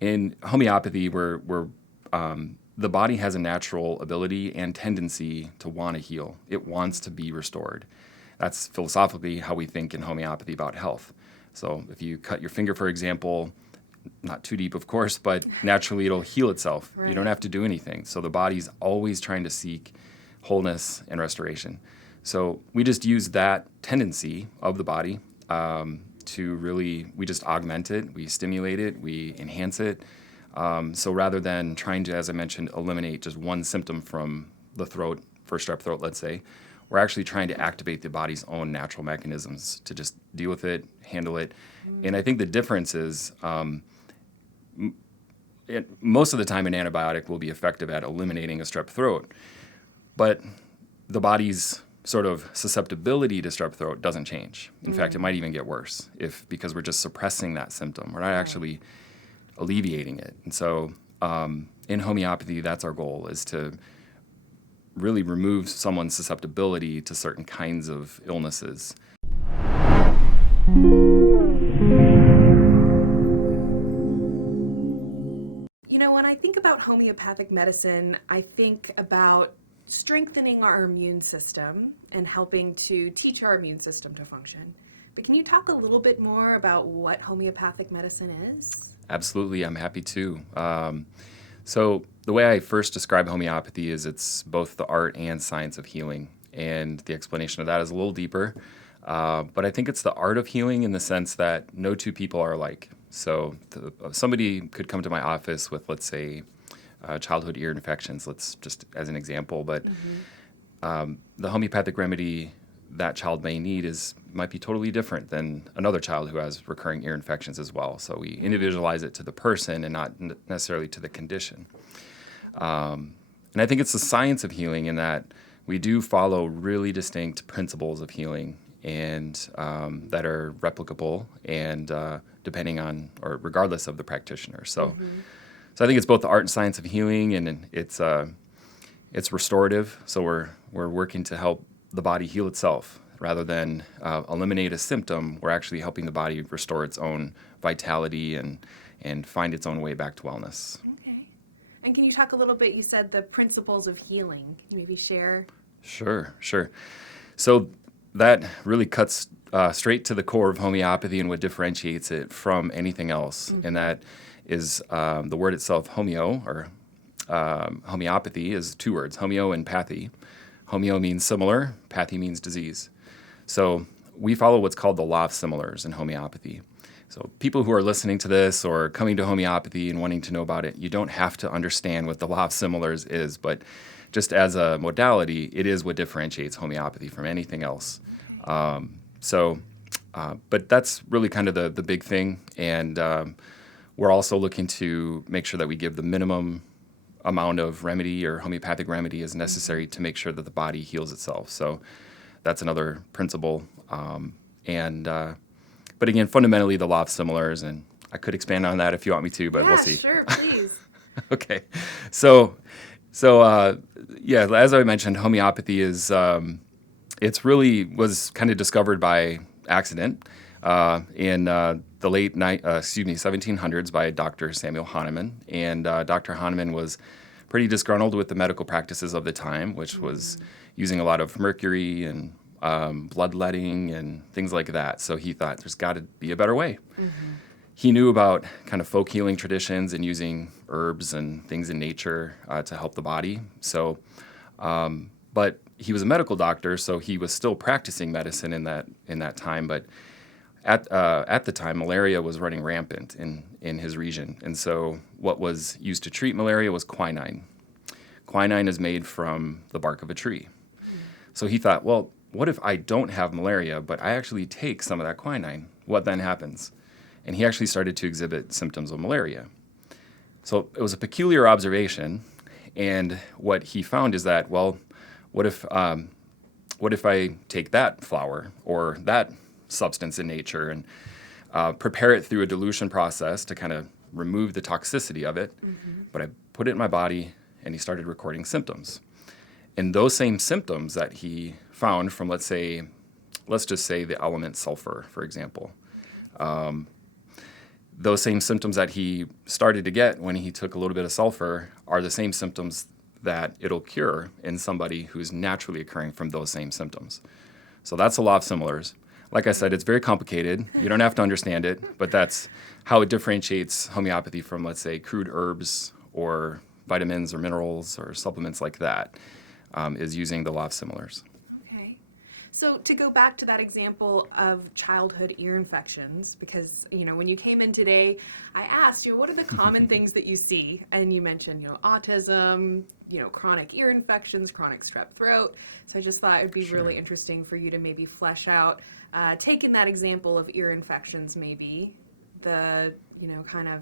in homeopathy, the body has a natural ability and tendency to want to heal. It wants to be restored. That's philosophically how we think in homeopathy about health. So if you cut your finger, for example, not too deep, of course, but naturally it'll heal itself. Right. You don't have to do anything. So the body's always trying to seek wholeness and restoration. So we just use that tendency of the body we just augment it, we stimulate it, we enhance it. So rather than trying to, as I mentioned, eliminate just one symptom from the throat, for strep throat, let's say, we're actually trying to activate the body's own natural mechanisms to just deal with it, handle it. And I think the difference is most of the time an antibiotic will be effective at eliminating a strep throat, but the body's sort of susceptibility to strep throat doesn't change. In fact, it might even get worse because we're just suppressing that symptom. We're not actually alleviating it. And so in homeopathy, that's our goal, is to really remove someone's susceptibility to certain kinds of illnesses. You know, when I think about homeopathic medicine, I think about strengthening our immune system and helping to teach our immune system to function. But can you talk a little bit more about what homeopathic medicine is? Absolutely, I'm happy to. So the way I first describe homeopathy is it's both the art and science of healing. And the explanation of that is a little deeper. But I think it's the art of healing in the sense that no two people are alike. So somebody could come to my office with, let's say, childhood ear infections, let's just as an example. But the homeopathic remedy that child may need might be totally different than another child who has recurring ear infections as well. So we individualize it to the person and not necessarily to the condition. And I think it's the science of healing in that we do follow really distinct principles of healing and that are replicable and depending on or regardless of the practitioner. So I think it's both the art and science of healing, and it's restorative. So we're working to help the body heal itself rather than eliminate a symptom. We're actually helping the body restore its own vitality and find its own way back to wellness. Okay. And can you talk a little bit, you said the principles of healing. Can you maybe share? Sure. So that really cuts straight to the core of homeopathy and what differentiates it from anything else. And that is the word itself, homeo, or homeopathy is two words, homeo and pathy. Homeo means similar, pathy means disease. So we follow what's called the law of similars in homeopathy. So people who are listening to this or coming to homeopathy and wanting to know about it, you don't have to understand what the law of similars is, but just as a modality, it is what differentiates homeopathy from anything else. But that's really kind of the big thing, and we're also looking to make sure that we give the minimum amount of remedy or homeopathic remedy is necessary to make sure that the body heals itself. So that's another principle. But again, fundamentally, the law of similars, and I could expand on that if you want me to, but we'll see. Sure, please. Okay. So as I mentioned, homeopathy is, it's really was kind of discovered by accident in the late 1700s by Dr. Samuel Hahnemann. And Dr. Hahnemann was pretty disgruntled with the medical practices of the time, which was using a lot of mercury and bloodletting and things like that. So he thought there's got to be a better way. He knew about kind of folk healing traditions and using herbs and things in nature to help the body. So, but he was a medical doctor, so he was still practicing medicine in that time. But at the time, malaria was running rampant in his region, and so what was used to treat malaria was quinine. Quinine is made from the bark of a tree. So he thought, well, what if I don't have malaria, but I actually take some of that quinine? What then happens? And he actually started to exhibit symptoms of malaria. So it was a peculiar observation, and what he found is that, well, what if I take that flower or that substance in nature and prepare it through a dilution process to kind of remove the toxicity of it, but I put it in my body, and he started recording symptoms. And those same symptoms that he found from, let's just say the element sulfur, for example, those same symptoms that he started to get when he took a little bit of sulfur are the same symptoms that it'll cure in somebody who's naturally occurring from those same symptoms. So that's the law of similars. Like I said, it's very complicated. You don't have to understand it, but that's how it differentiates homeopathy from, let's say, crude herbs or vitamins or minerals or supplements like that, is using the law of similars. Okay. So to go back to that example of childhood ear infections, because, when you came in today, I asked you, what are the common things that you see? And you mentioned, autism, chronic ear infections, chronic strep throat. So I just thought it would be really interesting for you to maybe flesh out, taking that example of ear infections, maybe the, kind of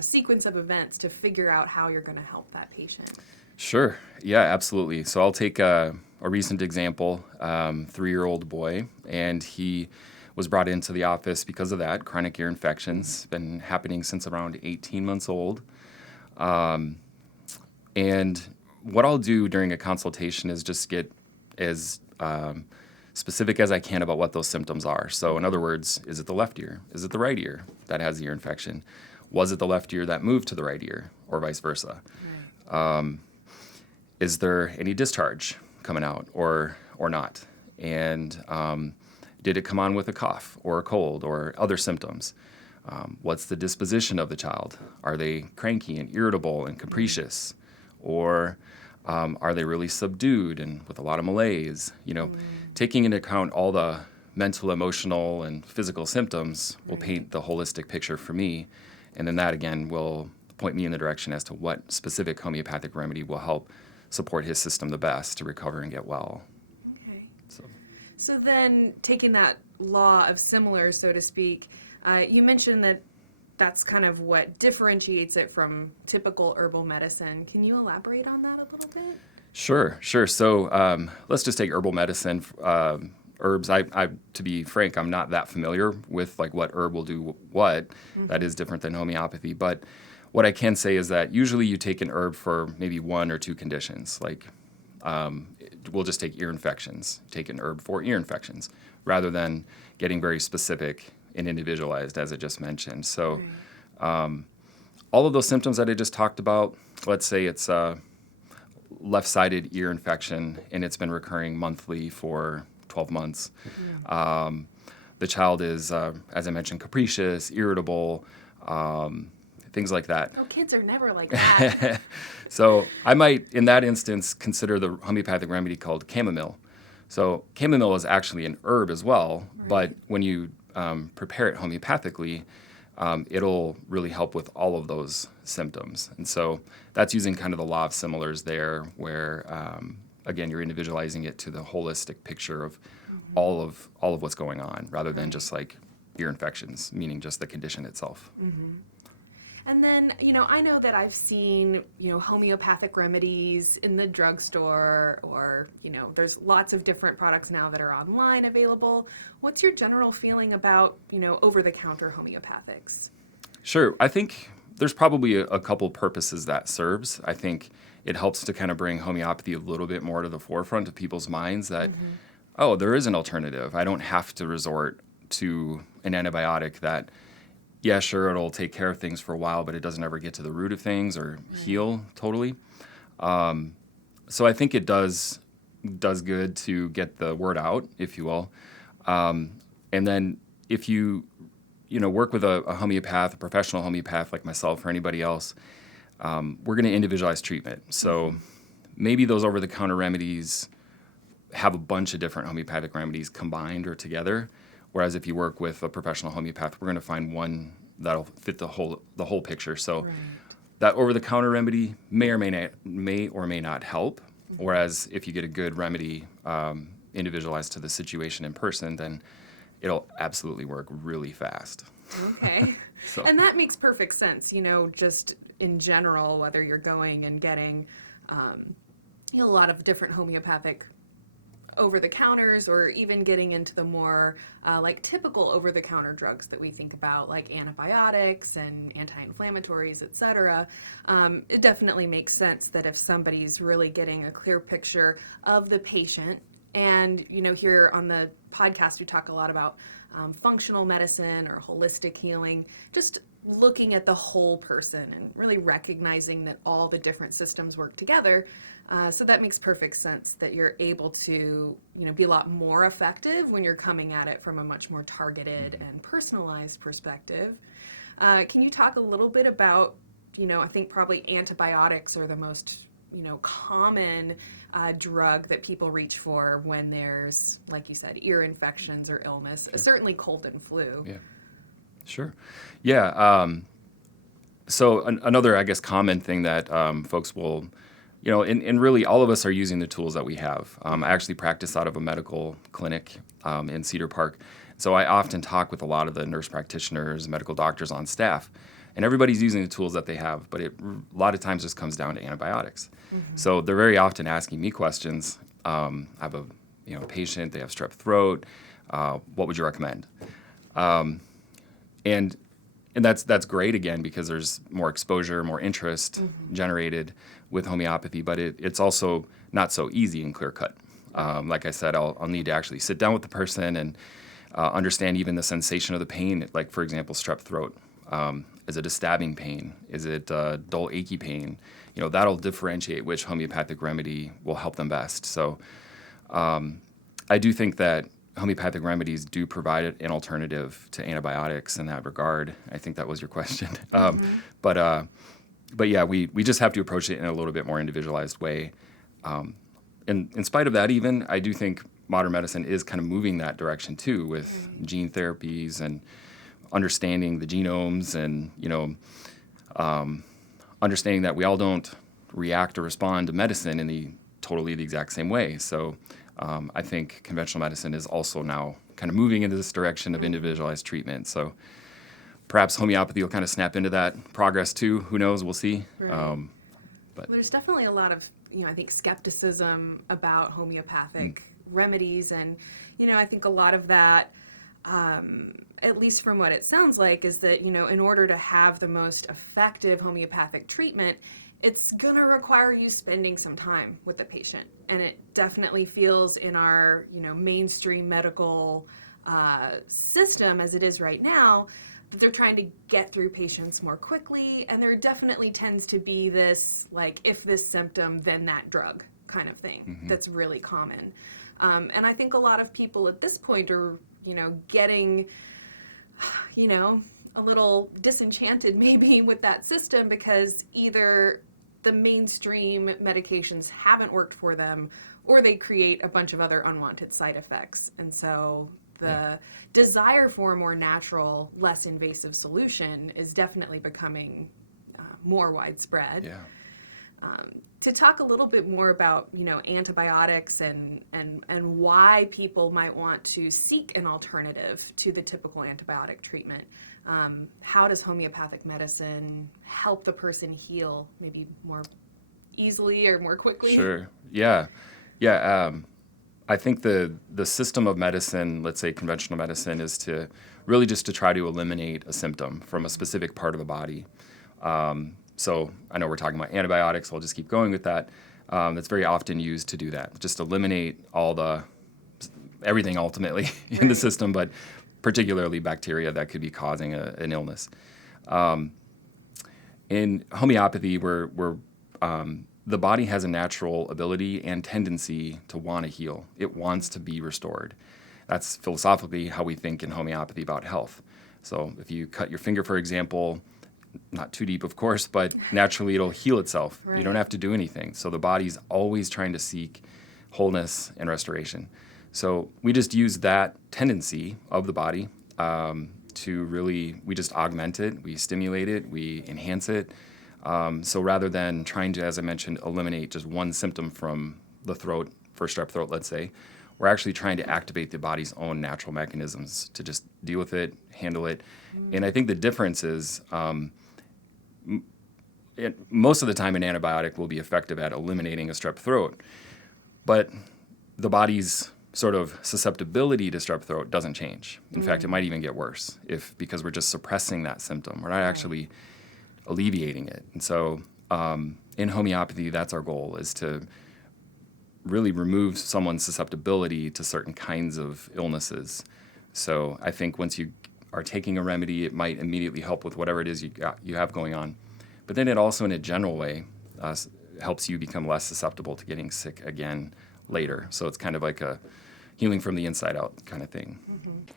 sequence of events to figure out how you're going to help that patient. Sure. Yeah, absolutely. So I'll take a recent example, 3-year-old boy, and he was brought into the office because of that, chronic ear infections, been happening since around 18 months old. And what I'll do during a consultation is just get as specific as I can about what those symptoms are. So in other words, is it the left ear? Is it the right ear that has the ear infection? Was it the left ear that moved to the right ear, or vice versa? Right. Is there any discharge coming out or not? And did it come on with a cough or a cold or other symptoms? What's the disposition of the child? Are they cranky and irritable and capricious? Or are they really subdued and with a lot of malaise? Taking into account all the mental, emotional, and physical symptoms will paint the holistic picture for me. And then that, again, will point me in the direction as to what specific homeopathic remedy will help support his system the best to recover and get well. Okay. So then, taking that law of similars, so to speak, you mentioned that that's kind of what differentiates it from typical herbal medicine. Can you elaborate on that a little bit? Sure. So let's just take herbal medicine. Herbs, I to be frank, I'm not that familiar with like what herb will do what. Mm-hmm. That is different than homeopathy. But what I can say is that usually you take an herb for maybe 1 or 2 conditions. Like we'll just take ear infections. Take an herb for ear infections rather than getting very specific and individualized, as I just mentioned. So all of those symptoms that I just talked about, let's say it's a left-sided ear infection and it's been recurring monthly for 12 months. The child is, as I mentioned, capricious, irritable, things like that. Oh, kids are never like that. So I might, in that instance, consider the homeopathic remedy called chamomile. So chamomile is actually an herb as well, but when you prepare it homeopathically, it'll really help with all of those symptoms. And so that's using kind of the law of similars there, where again, you're individualizing it to the holistic picture of all of what's going on, rather than just like ear infections, meaning just the condition itself. Mm-hmm. And then, I know that I've seen, homeopathic remedies in the drugstore, or, there's lots of different products now that are online available. What's your general feeling about, over-the-counter homeopathics? Sure. I think there's probably a couple purposes that serves. I think it helps to kind of bring homeopathy a little bit more to the forefront of people's minds that, oh, there is an alternative. I don't have to resort to an antibiotic that, yeah, sure, it'll take care of things for a while, but it doesn't ever get to the root of things or heal totally. So I think it does good to get the word out, if you will. And then if you work with a homeopath, a professional homeopath like myself or anybody else, we're going to individualize treatment. So maybe those over-the-counter remedies have a bunch of different homeopathic remedies combined or together. Whereas if you work with a professional homeopath, we're going to find one that'll fit the whole picture. So that over-the-counter remedy may or may not help. Whereas if you get a good remedy individualized to the situation in person, then it'll absolutely work really fast. Okay. And that makes perfect sense, just in general, whether you're going and getting a lot of different homeopathic over-the-counters, or even getting into the more typical over-the-counter drugs that we think about, like antibiotics and anti-inflammatories, etc. It definitely makes sense that if somebody's really getting a clear picture of the patient, and here on the podcast we talk a lot about functional medicine or holistic healing, just looking at the whole person and really recognizing that all the different systems work together. So that makes perfect sense that you're able to, be a lot more effective when you're coming at it from a much more targeted and personalized perspective. Can you talk a little bit about, I think probably antibiotics are the most, common drug that people reach for when there's, like you said, ear infections or illness, certainly cold and flu. Yeah. Sure. Yeah. So another, I guess, common thing that folks will, and really all of us are using the tools that we have. I actually practice out of a medical clinic in Cedar Park. So I often talk with a lot of the nurse practitioners, medical doctors on staff, and everybody's using the tools that they have, but a lot of times just comes down to antibiotics. So they're very often asking me questions. I have a patient, they have strep throat. What would you recommend? And that's great, again, because there's more exposure, more interest generated with homeopathy, but it's also not so easy and clear-cut. Like I said, I'll need to actually sit down with the person and understand even the sensation of the pain, like, for example, strep throat. Is it a stabbing pain? Is it dull, achy pain? That'll differentiate which homeopathic remedy will help them best. So I do think that homeopathic remedies do provide an alternative to antibiotics in that regard. I think that was your question. But yeah, we just have to approach it in a little bit more individualized way. In spite of that, even, I do think modern medicine is kind of moving that direction too, with gene therapies and understanding the genomes and, understanding that we all don't react or respond to medicine in totally the exact same way. So I think conventional medicine is also now kind of moving into this direction of individualized treatment. So perhaps homeopathy will kind of snap into that progress too. Who knows? We'll see. Right. But there's definitely a lot of, I think, skepticism about homeopathic remedies. And, I think a lot of that, at least from what it sounds like, is that, in order to have the most effective homeopathic treatment, it's going to require you spending some time with the patient. And it definitely feels in our, mainstream medical system as it is right now, that they're trying to get through patients more quickly. And there definitely tends to be this, like, if this symptom, then that drug kind of thing that's really common. And I think a lot of people at this point are, getting, a little disenchanted maybe with that system because either the mainstream medications haven't worked for them or they create a bunch of other unwanted side effects. And so the desire for a more natural, less invasive solution is definitely becoming more widespread. Yeah. To talk a little bit more about, antibiotics and why people might want to seek an alternative to the typical antibiotic treatment, how does homeopathic medicine help the person heal maybe more easily or more quickly? Sure. Yeah. Yeah. I think the system of medicine, let's say conventional medicine, is to really just to try to eliminate a symptom from a specific part of the body. So I know we're talking about antibiotics, so I'll just keep going with that. That's very often used to do that, just eliminate everything ultimately in the system, but particularly bacteria that could be causing an illness. In homeopathy, the body has a natural ability and tendency to want to heal. It wants to be restored. That's philosophically how we think in homeopathy about health. So if you cut your finger, for example, not too deep, of course, but naturally it'll heal itself. Right. You don't have to do anything. So the body's always trying to seek wholeness and restoration. So we just use that tendency of the body we just augment it, we stimulate it, we enhance it. So rather than trying to, as I mentioned, eliminate just one symptom from the throat, for strep throat, let's say, we're actually trying to activate the body's own natural mechanisms to just deal with it, handle it. And I think the difference is most of the time an antibiotic will be effective at eliminating a strep throat, but the body's sort of susceptibility to strep throat doesn't change. In fact, it might even get worse because we're just suppressing that symptom. We're not actually alleviating it. And so in homeopathy, that's our goal, is to really remove someone's susceptibility to certain kinds of illnesses. So I think once you are taking a remedy, it might immediately help with whatever it is you have going on. But then it also, in a general way, helps you become less susceptible to getting sick again later. So it's kind of like a healing from the inside out kind of thing.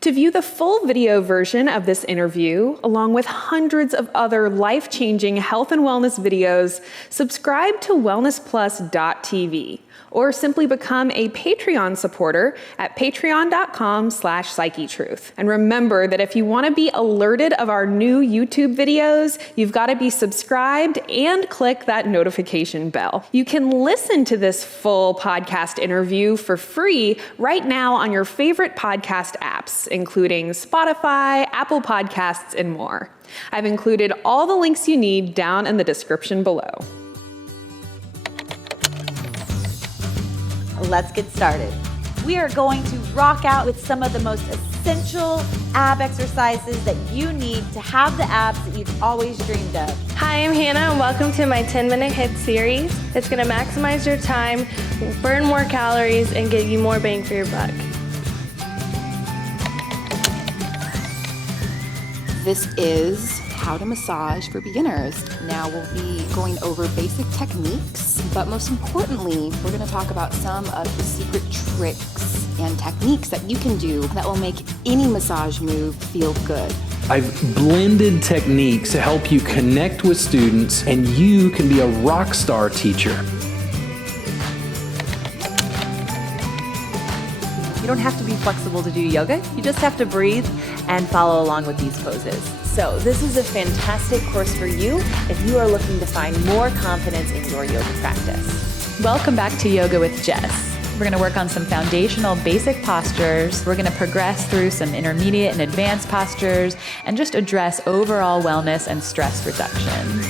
To view the full video version of this interview, along with hundreds of other life-changing health and wellness videos, subscribe to wellnessplus.tv or simply become a Patreon supporter at patreon.com/Psychetruth. And remember that if you want to be alerted of our new YouTube videos, you've got to be subscribed and click that notification bell. You can listen to this full podcast interview for free right now on your favorite podcast apps, including Spotify, Apple Podcasts, and more. I've included all the links you need down in the description below. Let's get started. We are going to rock out with some of the most essential ab exercises that you need to have the abs that you've always dreamed of. Hi, I'm Hannah, and welcome to my 10-minute HIIT series. It's going to maximize your time, burn more calories, and give you more bang for your buck. This is how to massage for beginners. Now we'll be going over basic techniques, but most importantly, we're going to talk about some of the secret tricks and techniques that you can do that will make any massage move feel good. I've blended techniques to help you connect with students, and you can be a rock star teacher. You don't have to be flexible to do yoga. You just have to breathe and follow along with these poses. So this is a fantastic course for you if you are looking to find more confidence in your yoga practice. Welcome back to Yoga with Jess. We're going to work on some foundational basic postures. We're going to progress through some intermediate and advanced postures and just address overall wellness and stress reduction.